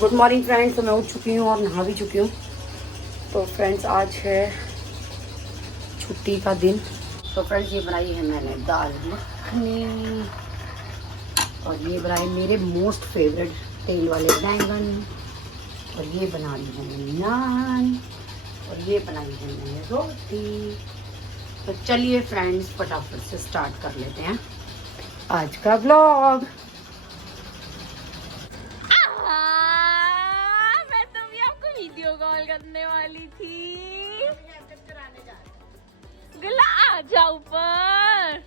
Good morning friends. तो मैं उठ चुकी हूँ और नहा भी चुकी हूँ। तो फ्रेंड्स आज है छुट्टी का दिन। तो फ्रेंड्स ये बनाई है मैंने दाल मखनी और ये बनाए मेरे मोस्ट फेवरेट तेल वाले बैंगन और ये बना ली है मैंने नान और ये बनाई है मैंने रोटी। तो चलिए फ्रेंड्स फटाफट से स्टार्ट कर लेते हैं आज का ब्लॉग। मैं तो भी आपको वीडियो कॉल करने वाली थी। गुल्ला आ जाओ ऊपर।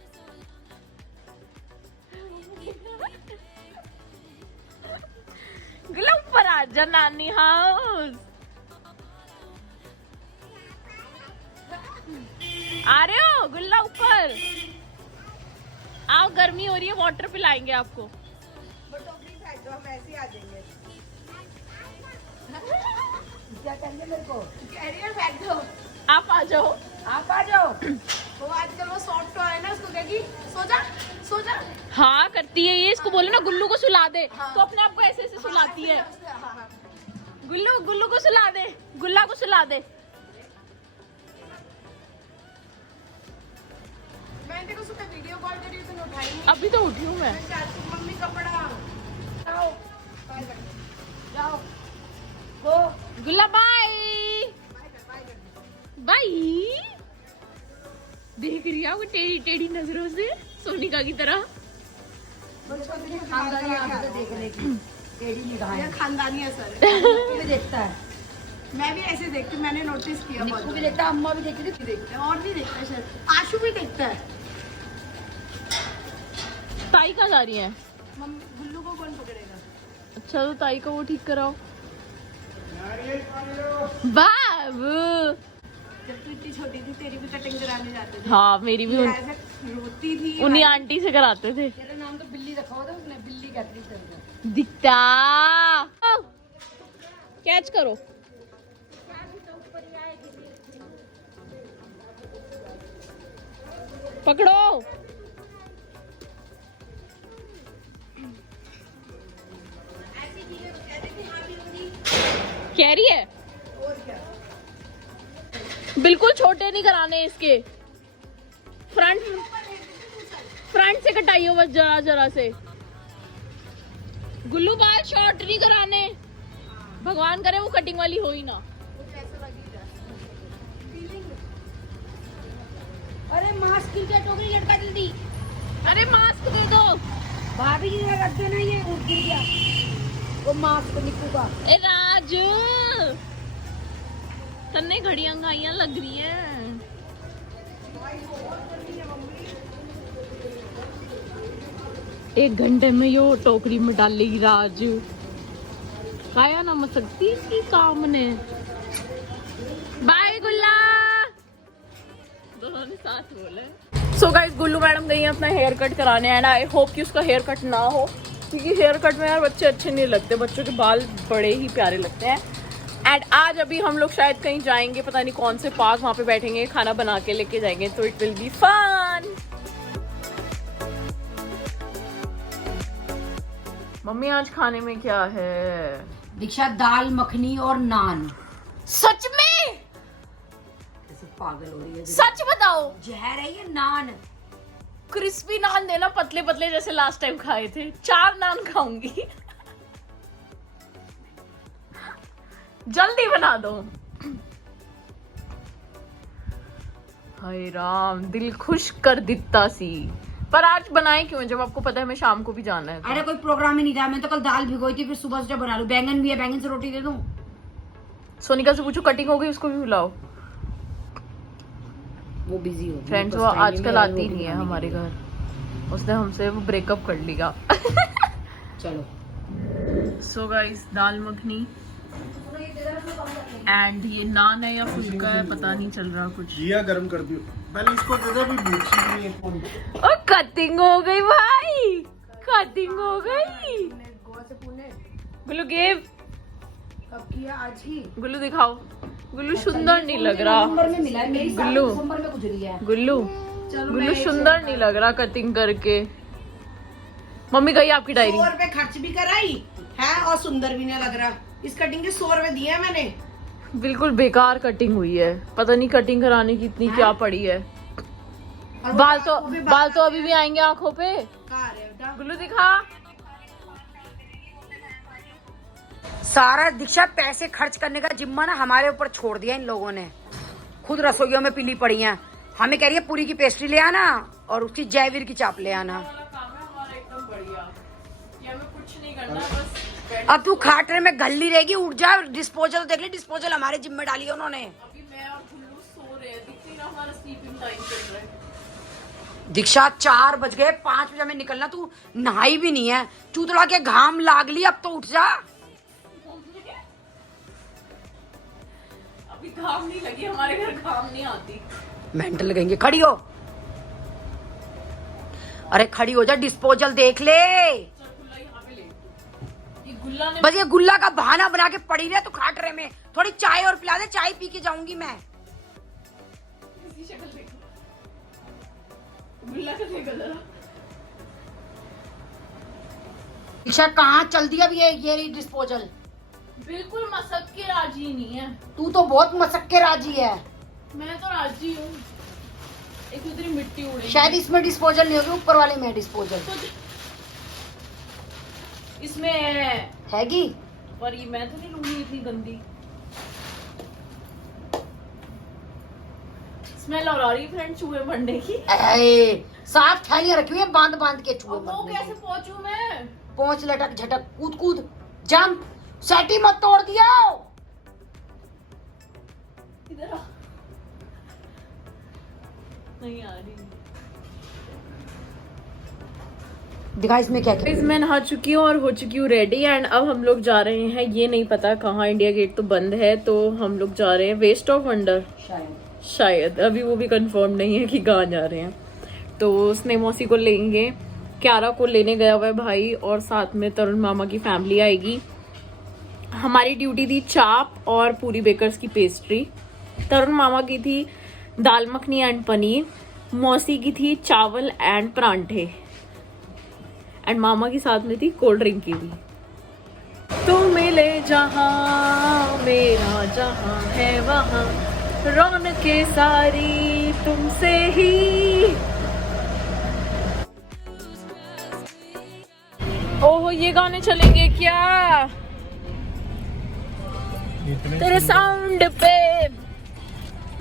गुल्ला ऊपर आ जा नानी हाउस। आ रहे हो गुल्ला ऊपर आओ, गर्मी हो रही है, वाटर पिलाएंगे आपको। हम ऐसे ही आ जाएंगे। क्या करेंगे मेरे को? कैरियर फेंक दो। आप आ जाओ, आप आ जाओ। वो आजकल वो सॉफ्ट टॉय है ना, उसको कहेगी सो जा सो जा। हाँ करती है ये। इसको बोले ना गुल्लू को सुला दे। हाँ। तो अपने आप को ऐसे ऐसे सुलाती है। हाँ। गुल्लू गुल्लू को सुला दे, गुल्ला को सुला दे। मैंने देखो सुबह वीडियो कॉल करी, उसने उठाई नहीं। अभी तो उठी हूँ मैं। मम्मी कपड़ा जाओ बाय कर जाओ गो। गुल्ला बाय बाय कर। बाय। देख रही है वो टेढ़ी टेढ़ी नजरों से सोनिका की तरह। खानदानी आदत है देखने की। टेढ़ी निगाहें। ये खानदानी असर निक्कू भी देखता है। मैं भी ऐसे देखती हूँ, मैंने नोटिस किया। निक्कू भी देखता है, अम्मा भी देखती थी। देखते हैं और भी देखता है, शायद आशु भी देखता है। ताई कहाँ जा रही है? गुल्लू को कौन पकड़ेगा? अच्छा तो ताई को वो ठीक कराओ। बाबू जब तू इतनी छोटी थी तेरी भी कटिंग कराने जाते थे। हाँ मेरी भी ऐसे रोती थी। उन्हीं आंटी से कराते थे। तेरा नाम तो बिल्ली रखा हुआ था उसने, बिल्ली कहती थी। दिखता कैच करो। पकड़ो। कह रही है और क्या? बिल्कुल छोटे नहीं कराने इसके। फ्रंट से कटाइयो बस जरा जरा से। गुल्लू बाल शॉर्ट नहीं कराने। भगवान करे वो कटिंग वाली हो ही ना। कुछ ऐसा लगेगा। फीलिंग अरे मास्क की क्या टोकरी लटका जल्दी। अरे मास्क दे दो। भाभी की जगह रख देना, ये उठ गिर गया वो मास्क निक्कू का। ए राजू तन्ने घड़ियां घाइयां लग रही है। एक घंटे में यो टोकरी में डालेगी राजू। खाया ना मत सकती इसकी सामने। बाय गुल्ला। दोनों ने साथ बोले। सो गाइस गुल्लू मैडम गई है अपना हेयर कट कराने एंड आई होप कि उसका हेयर कट ना हो, क्योंकि हेयर कट में यार बच्चे अच्छे नहीं लगते। बच्चों के बाल बड़े ही प्यारे लगते हैं। एंड आज अभी हम लोग शायद कहीं जाएंगे, पता नहीं कौन से पार्क, वहाँ पे बैठेंगे, खाना बना के लेके जाएंगे, तो इट विल बी फन। मम्मी आज खाने में क्या है? दीक्षा दाल मखनी और नान। सच में? कैसे पागल हो रही है। सच बताओ। जहर है ये नान। क्रिस्पी नान देना, पतले पतले जैसे लास्ट टाइम खाए थे। 4 नान खाऊंगी। जल्दी बना दो। हाय राम, दिल खुश कर दिता सी। पर आज बनाए क्यों जब आपको पता है मैं शाम को भी जाना है? अरे कोई प्रोग्राम ही नहीं था। मैं तो कल दाल भिगोई थी, फिर सुबह से बना लूं। बैंगन भी है, बैंगन से रोटी दे दूं। सोनिका से पूछो कटिंग हो गई, उसको भी बुलाओ। वो बिजी हो फ्रेंड्स वो आजकल आती नहीं है हमारे घर। उसने हमसे वो ब्रेकअप कर लिया। चलो so guys dal makhani and ये नान है या फुल्का है पता नहीं चल रहा कुछ। जिया गरम कर दियो पहले, इसको दे दो, अभी भूखी नहीं है। और कटिंग हो गई भाई, कटिंग हो गई। गोवा से पुणे गुल्लू गिव। कब किया? आज ही। गुल्लू दिखाओ। गुल्लू सुंदर नहीं लग रहा। नवंबर में मिला है, मेरी साल गुल्लू। दिसंबर में गुजरी है। गुल्लू चलो गुल्लू सुंदर नहीं लग रहा कटिंग करके। मम्मी गई आपकी डायरी। 100 रुपए खर्च भी कराई है और सुंदर भी नहीं लग रहा। इस कटिंग के 100 रुपए दिए हैं मैंने। बिल्कुल बेकार कटिंग हुई है, पता नहीं कटिंग कराने की इतनी क्या पड़ी है। बाल तो अभी भी आएंगे आंखों पे। गुल्लू दिखा। सारा दीक्षा पैसे खर्च करने का जिम्मा ना हमारे ऊपर छोड़ दिया इन लोगों ने। खुद रसोइयों में पिली पड़ी हैं। हमें कह रही है पूरी की पेस्ट्री ले आना और उसकी जयवीर की चाप ले आना। कुछ नहीं करना, बस अब तू खाटरे में गल्ली रहेगी, उठ जा। डिस्पोजल देख ले, डिस्पोजल हमारे जिम्मे डाली है उन्होंने। अभी मैं और गुल्लू सो रहे हैं, दिख नहीं रहा हमारा स्लीपिंग टाइम चल रहा है। दीक्षा 4 बज गए, 5 बजे हमें निकलना। तू नहाई भी नहीं है, चूतड़ा के घाम लाग ली। अब तो उठ जा। अभी घाम नहीं लगी, हमारे घर घाम नहीं आती। मेंटल लगेंगे। खड़ी हो, अरे खड़ी हो जा। डिस्पोजल देख ले। गुल्ला ने बस ये गुल्ला का बहाना बना के पड़ी रहे। तू खाटरे में थोड़ी चाय और पिला दे, चाय पी के जाऊंगी मैं। शक्ल देखो, गुल्ला का देखो जरा। दीक्षा कहाँ चल दिया अब ये डिस्पोजल। बिल्कुल मसक के राजी नहीं है। तू तो बहुत मसक के राजी है। मैं तो राजी हूँ। एक उधर मिट्टी उड़ेगी। शायद इसमें डिस्पोजल नहीं होगी, ऊपर वाले में डिस्पोजल तो इसमें हैगी। पर ये मैं तो नहीं लूंगी इतनी गंदी स्मेल। और आ रही फ्रेंड चूहे मरने की। साफ थैलियां रखी हुई है बांध बांध के चूहे वो कैसे पहुंचू मैं? पहुंच, लटक झटक, कूद कूद, जंप। सेटी मत तोड़ दिया। इधर आ। नहीं आ रही। दिखा इसमें क्या क्या। मैं नहा चुकी हूँ और हो चुकी हूँ रेडी। एंड अब हम लोग जा रहे हैं, ये नहीं पता कहाँ, इंडिया गेट तो बंद है, तो हम लोग जा रहे हैं वेस्ट ऑफ वंडर। शायद अभी वो भी कंफर्म नहीं है कि कहाँ जा रहे हैं। तो उसने मौसी को लेंगे, क्यारा को लेने गया हुआ है भाई, और साथ में तरुण मामा की फैमिली आएगी। हमारी ड्यूटी थी चाप और पूरी बेकर्स की पेस्ट्री। तरुण मामा की थी दाल मखनी एंड पनीर। मौसी की थी चावल एंड परांठे। एंड मामा की साथ में थी कोल्ड ड्रिंक की भी। तू मिले जहां मेरा जहां है वहां, रौनके सारी तुमसे ही। ओहो ये गाने चलेंगे क्या तेरे साउंड पे?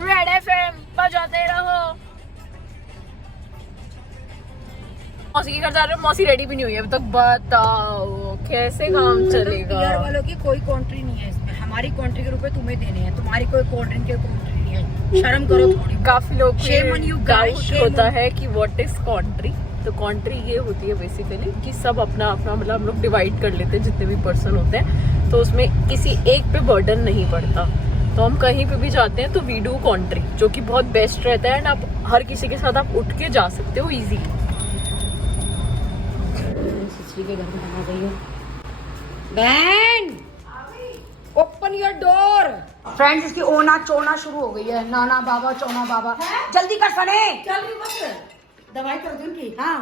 रेड एफएम बजाते रहो। मौसी के घर जा रहे हो, मौसी रेडी भी नहीं हुई है अभी तक। बताओ कैसे काम चलेगा? यार वालों की कोई कंट्री नहीं है इसमें। हमारी कंट्री के रुपए तुम्हें देने हैं, तुम्हारी कोई कोल्ड ड्रिंक की कंट्री नहीं है। शर्म करो थोड़ी। काफी लोग Shame on you guys, doubt shame होता on- है कि व्हाट इज कंट्री। तो कंट्री ये होती है बेसिकली कि सब अपना अपना मतलब हम लोग डिवाइड कर लेते हैं जितने भी पर्सन होते हैं, तो उसमें किसी एक पे बर्डन नहीं पड़ता। तो हम कहीं पे भी जाते हैं तो वी डू कंट्री, जो कि बहुत बेस्ट रहता है। एंड आप हर किसी के साथ आप उठ के जा सकते हो इजीली। के घर में आ गई हो बहन, ओपन योर डोर। फ्रेंड्स इसकी ओना चोना शुरू हो गई है। नाना बाबा चोना बाबा जल्दी कर सने। चल रही बस दवाई कर दूं की। हाँ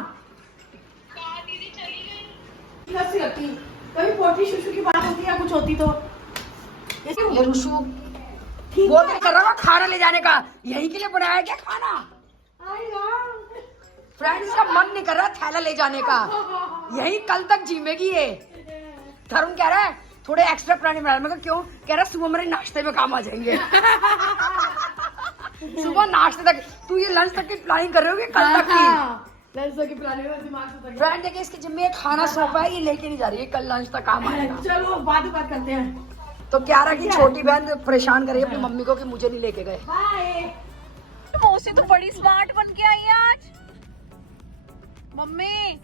दीदी चली गई। कैसी लगती कभी पोटी शुशु की बात होती है कुछ होती तो ये रुशु वो क्या कर रहा है? खाना ले जाने का यही के लिए बनाया क्या खाना? फ्रेंड्स इसका मन नहीं कर रहा थैला ले जाने का, यही कल तक जीमेगी ये। तरुण कह रहा है थोड़े एक्स्ट्रा पुराने बना। मैं क्यों? कह रहा सुबह मेरे नाश्ते में काम आ जाएंगे। सुबह नाश्ते तक। तू ये लंच तक की प्लानिंग कर रहे हो कि कल तक की? लंच तक की प्लानिंग दिमाग से। फ्रेंड देखिए इसके जिम्मे खाना सौंपा है, ये लेके नहीं जा रही है, कल लंच तक काम आएगा। चलो बात करते हैं। तो क्या रहा कि छोटी बहन परेशान कर रही है अपनी मम्मी को कि मुझे नहीं लेके गए। मौसी तो बड़ी स्मार्ट बन के आई है आज। मम्मी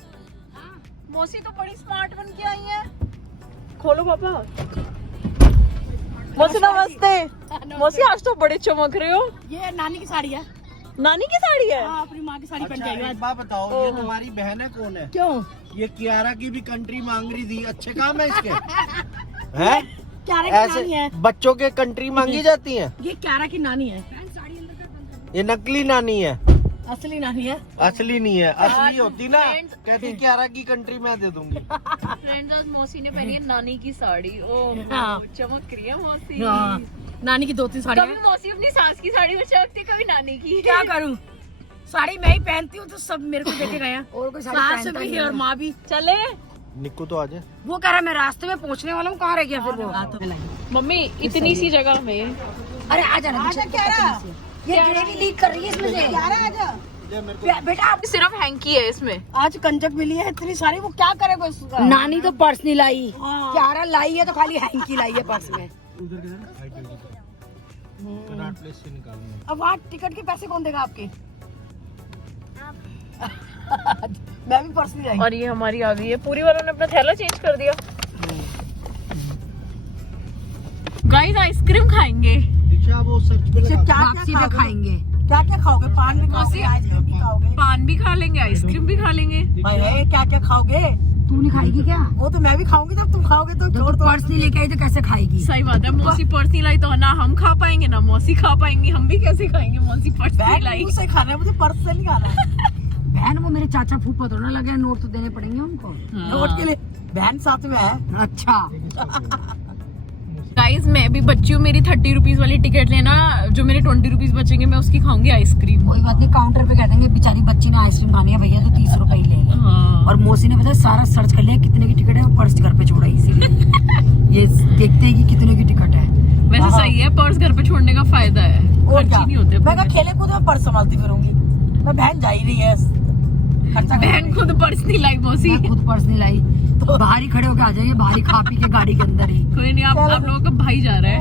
मौसी तो बड़ी स्मार्ट बन के आई है। खोलो पापा। मौसी नमस्ते। मौसी आज तो बड़े चमक रहे हो। ये नानी की साड़ी है। नानी की साड़ी है? हाँ, अपनी माँ की साड़ी पहन के आई हूँ आज। एक बात बताओ, ये तुम्हारी बहन है कौन है? क्यों? ये कियारा की भी कंट्री मांग रही थी, अच्छे काम है इसके। हैं? क्यारा की नानी है। बच्चों के कंट्री मांगी जाती है। ये क्यारा की नानी है। ये नकली नानी है। असली नानी है। असली नहीं है, असली होती ना कहती 11 की कंट्री मैं दे दूंगी। फ्रेंड्स आज मौसी ने पहनी है नानी की साड़ी। ओह हाँ। चमक रही है मौसी। हाँ, नानी की 2-3 साड़ी कभी मौसी अपनी सास की साड़ी में चमकती, कभी नानी की। क्या करूं, साड़ी मैं ही पहनती हूँ तो सब मेरे को देखे गए हैं। और कोई साड़ी सास पहनता भी नहीं है है। और माँ भी। चले निक्कू तो आज वो कह रहा है मैं रास्ते में पहुंचने वाला हूँ, कहाँ रह गया फिर वो। मम्मी इतनी सी जगह में। अरे आ जाना ये ग्रेवी लीक कर रही है इसमें से। बेटा आप सिर्फ हैंकी है इसमें। आज कंजक मिली है इतनी सारी, वो क्या करेगा उसका। नानी तो पर्स नहीं लाई, क्यारा लाई है तो खाली हैंकी लाई है पर्स में। प्लेस से निकालना। अब वहाँ टिकट के पैसे कौन देगा आपके? मैं भी पर्स नहीं लाई। और ये हमारी आ गई है, पूरी वालों ने अपना थैला चेंज कर दिया। गाइस आइसक्रीम खाएंगे। दीक्षा वो सर्च पे लगा। वापसी पे खाएंगे। क्या क्या खाओगे? पान भी खाओगे, आइसक्रीम भी खाओगे? पान भी खा लेंगे, आइसक्रीम भी खा लेंगे। भाई क्या क्या खाओगे? तू नहीं खाएगी क्या? वो तो मैं भी खाऊंगी, जब तुम खाओगे तो। जब तो पर्स नहीं लेके आई तो कैसे खाएगी? सही बात है, मौसी पर्स नहीं लाई तो ना हम खा पाएंगे ना मौसी खा पाएंगी। हम भी कैसे खाएंगे, मौसी पर्स नहीं लाई। मुंह से खाना है, मुझे पर्स से नहीं खाना है। बहन वो मेरे चाचा फूफा तो ना लगे, नोट तो देने पड़ेंगे उनको। नोट के लिए बहन साथ में है। अच्छा गाइस मैं भी बच्ची हूँ, मेरी 30 रुपीज वाली टिकट लेना, जो मेरे 20 रुपीज बचेंगे मैं उसकी खाऊंगी आइसक्रीम। कोई बात नहीं, काउंटर पे कह देंगे बेचारी बच्ची ने आइसक्रीम खानी है भैया तो 30 रुपए ही ले ले। हाँ। और मौसी ने पता है सारा सर्च कर लिया कितने की टिकट है, पर्स घर पे छोड़ा इसीलिए। ये देखते हैं कि कितने की टिकट है। वैसे सही है, पर्स घर पे छोड़ने का फायदा है, खर्ची नहीं होते। मैं खेले कूद में पर्स संभालती फिरूंगी। मैं बहन जा ही रही है, बहन खुद पर्स नहीं लाई मौसी। खुद पर्स नहीं लाई तो बाहर ही खड़े होके आ जाएंगे, बाहर ही खा पी के गाड़ी के अंदर ही। कोई नहीं, आप लोगों का भाई जा रहा है।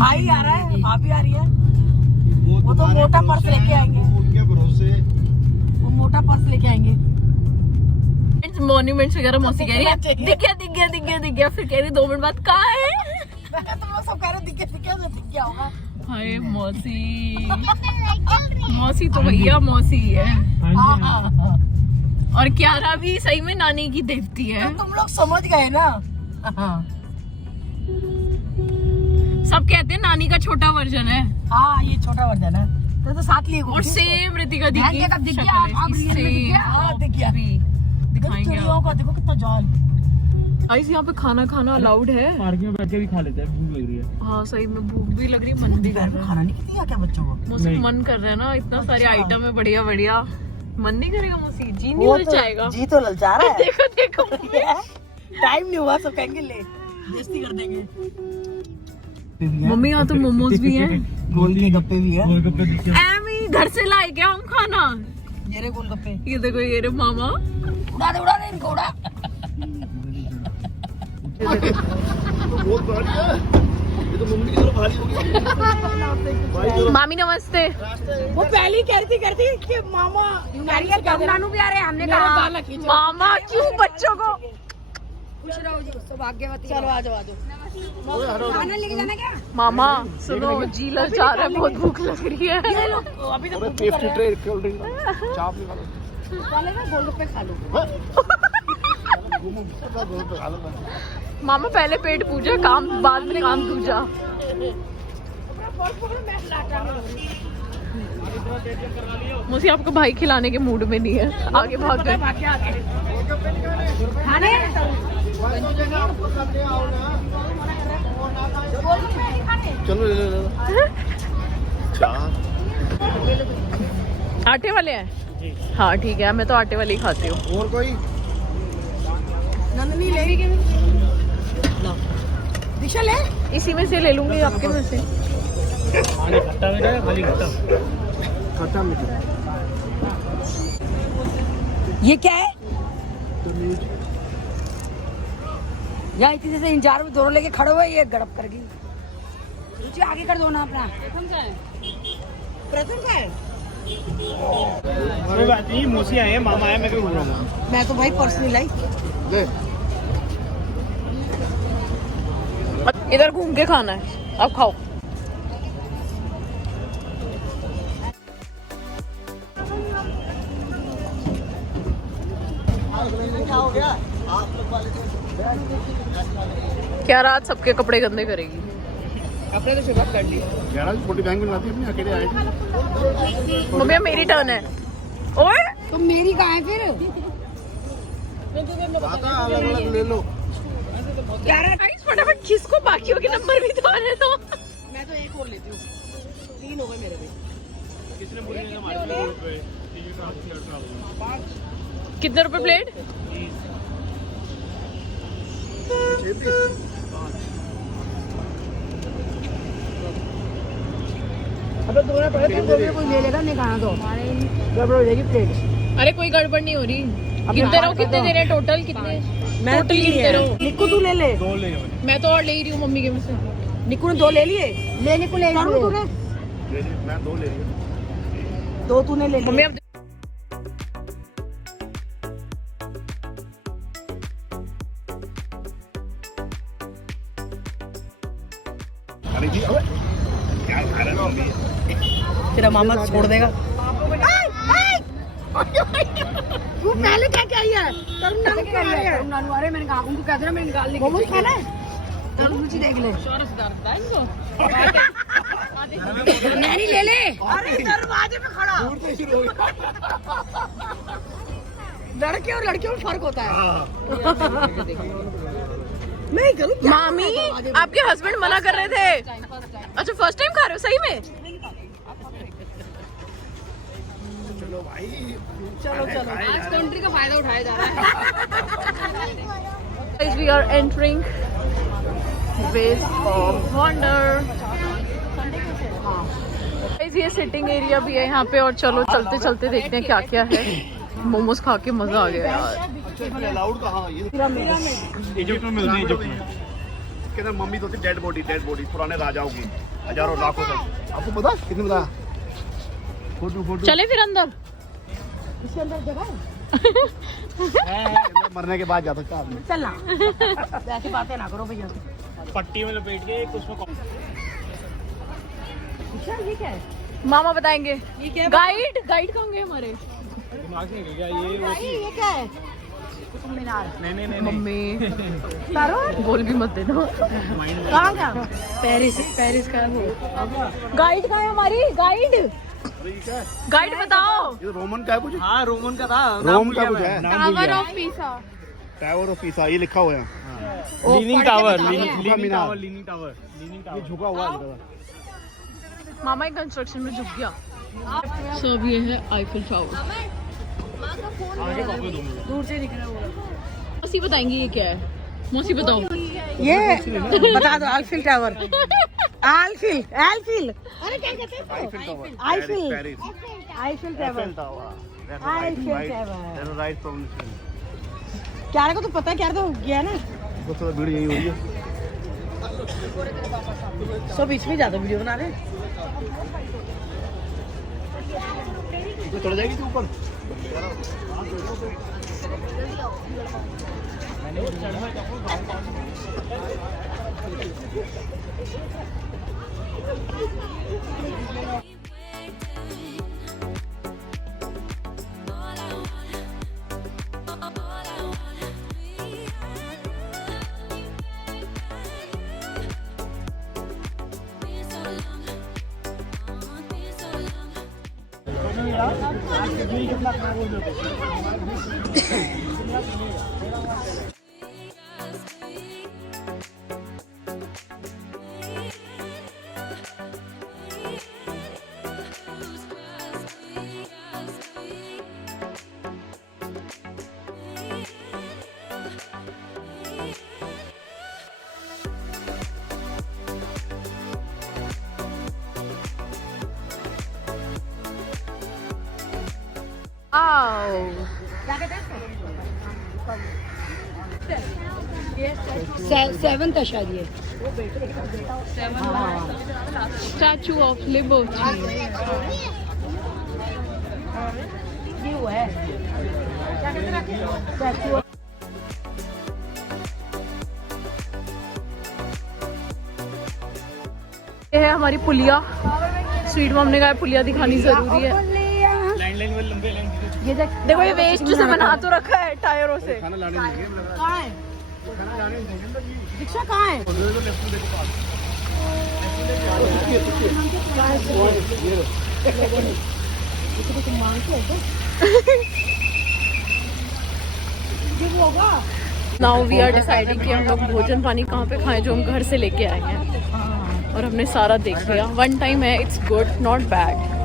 भाई आ रहा है, भाभी आ रही है। वो तो मोटा पर्स लेके आएंगे, उनके भरोसे वो मोटा पर्स लेके आएंगे। मॉन्यूमेंट्स वगैरह मौसी कह रही है दिख गया, फिर कह रही 2 मिनट बाद कहाँ है। तुम लोग सब कह रहे दिख गया होगा। हाय मौसी, मौसी तो भैया मौसी है। और क्यारा भी सही में नानी की देवती है। तुम लोग समझ गए ना। सब कहते हैं नानी का छोटा वर्जन है। हाँ ये छोटा वर्जन है तो साथ लिए और सेम ऋतिका दी की दिख गया। दिखाएंगे चिड़ियों का देखो कितना जाल। गाइस यहाँ पे खाना खाना अलाउड है, पार्क में बैठ के भी खा लेते हैं, भूख लग रही है। हाँ सही में भूख भी लग रही है, मन भी कर रहा है। खाना नहीं किया क्या बच्चों को? मौसी मन कर रहा है ना, इतना सारे आइटम है बढ़िया बढ़िया, मन नहीं करेगा मौसी, जी नहीं मिल जाएगा। जी तो ललचा रहा है। देखो देखो टाइम नहीं हुआ, सब कहेंगे ले बेइज्जती कर देंगे। मम्मी यहाँ तो मोमोज भी हैं, गोलगप्पे भी है। एमी घर से लाए क्या हम खाना। ये रे गोलगप्पे, ये देखो ये रे मामा, उड़ा दे इनको उड़ा। बहुत भारी है ये तो, मम्मी की तरफ भारी होगी। मामी नमस्ते। वो पहले कह रही थी कि मामा नानू भी आ रहे हैं। हमने कहा मामा क्यों बच्चों को। खुश रहो जी, सौभाग्यवती। चलो आ जाओ खाना लेके जाना क्या? मामा सुनो, जी ललचा रहा है, बहुत भूख लग रही है। अभी तो पेस्ट्री ट्रे खोल रही है, चाप निकालो। पहले ना गोलगप्पे खा लो। मामा पहले पेट पूजा, काम बाद में काम दूजा। मुझे आपका भाई खिलाने के मूड में नहीं है, आगे भाग गए। खाने चलो ले लो चार आटे वाले हैं। हाँ ठीक है, मैं तो आटे वाले ही खाती हूँ। और कोई नंदनी ले दिशा ले, इसी में से ले लूंगी, आपके में से। खट्टा मीठा है, खाली खट्टा मीठा। ये क्या है? यहाँ इतनी से इंतजार में दोनों लेके खड़े हुए, ये गड़प कर गई। रुचि आगे कर दो ना अपना। प्रथम का है। कोई बात नहीं, मौसी आए हैं, मामा आए, मैं क्यों बोल रहा हूँ। मैं तो भाई पर्स नहीं लाई। ले इधर घूम के खाना है, अब खाओ। क्या रात सबके कपड़े गंदे करेगी। कपड़े तो शुभ कर लिए। छोटी बहन बनाती है अपनी, अकेले आए थे। मम्मी मेरी टर्न है। ओए तो मेरी कहाँ है फिर? अलग अलग ले लो। गाइस फटाफट किसको बाकियों के नंबर भी तो आने दो। मैं तो एक और लेती हूँ, 3 हो गए मेरे पे। कितने कितने रुपए प्लेट? अबे दोनों पड़े थे, दोनों कोई ले लेगा, नहीं खाना तो गड़बड़ हो जाएगी प्लेट। अरे कोई गड़बड़ नहीं हो रही। कितने रहो, कितने दे रहे हैं टोटल? कितने मैं टोटल कितने रहो? निक्कू तू ले ले। 2 ले। मैं तो और ले ही रही हूँ मम्मी के मुझसे। निक्कू ने 2 ले लिए। ले निक्कू ले लिए तूने? मैं 2 ले लिया। 2 तूने ले लिए। मम्मी अब अरे जी अबे क्या खा रहा है मम्मी? तेरा मामा छोड़ देगा। तू पहले क्या किया है? तरुण नानू क्या किया है? तरुण नानू, अरे मैंने कहा उनको कह देना मैं निकाल लेंगे। मोमोज खाना है? तरुण मुझे देख ले। नैनी ले ले। अरे दरवाजे पे खड़ा। दूर से शुरू हो गया। लड़के और लड़कियों में फर्क होता है। मैं करूँ क्या? मामी आपके हस्बैंड मना कर रहे थे। अच्छा फर्स्ट टाइम खा रहे हो सही में? चलो भाई चलो चलो। आज कंट्री का फायदा उठाया जा रहा है। Guys, we are entering Waste of Wonder. Guys, ये सिटिंग एरिया भी है यहाँ पे और चलो चलते चलते देखते हैं क्या क्या है। मोमोज खा के मजा आ गया यार। अलाउड कहाँ ये? इजिप्ट में मिलती है इजिप्ट में। इसके अंदर मम्मी तो थी डेड बॉडी पुराने राजाओं की, हजारों लाखों तक। आपको पता कितने बता? फोटो चले फिर अंदर। इसके अंदर जगह है? मरने के बाद जा सकता है आदमी। चलना। ऐसी बातें ना करो भैया। पट्टी में लपेट के उसमें अच्छा ये क्या है? मामा बताएंगे। ये क्या है? गाइड कहाँ गए हमारे? दिमाग से निकल गया ये। ये क्या है? कुतुब मीनार। नहीं मम्मी तरुण बोल भी मत देना। कहाँ का? पेरिस का वो। गाइड कहाँ है हमारी? गाइड बताओ। ये रोमन का है कुछ? हाँ रोमन का था। रोम का कुछ है। Tower of Pisa. Tower of Pisa ये लिखा हुआ है। Leaning tower. Leaning tower. ये झुका हुआ है। मामा एक कंस्ट्रक्शन में झुक गया। सब ये है आईफिल टावर। दूर से दिख रहा है। मौसी बताएंगी ये क्या है? मौसी बताओ। ये बता दो। Eiffel tower. आईफिल अरे क्या कहते हैं? Eiffel tower. Eiffel Paris. Eiffel tower. Eiffel tower. Right pronunciation. क्यारे को तो पता है, क्यारे तो गया ना। सबसे ज्यादा भीड़ यही हो रही है। सब बीच में जाते वीडियो बना रहे। तो चढ़ जाएगी तू ऊपर। सेवन था शायद ये। Statue of liberty. ये हुआ है क्या कहते हैं? Statue of. ये है हमारी पुलिया। स्वीट मॉम ने कहा पुलिया दिखानी जरूरी है। लाइन वाले लंबे लाइन। ये देख देखो ये वेस्ट से बना तो रखा है टायरों से। खाना लाने नहीं गए। कहाँ है? खाना लाने नहीं गए। दीक्षा कहाँ है? लेफ्ट में देखो पास। मांग के है क्या? नाउ वी आर डिसाइडिंग कि हम लोग भोजन पानी कहाँ पे खाएं जो हम घर से लेके आए हैं, और हमने सारा देख लिया। वन टाइम है, इट्स गुड, नॉट बैड।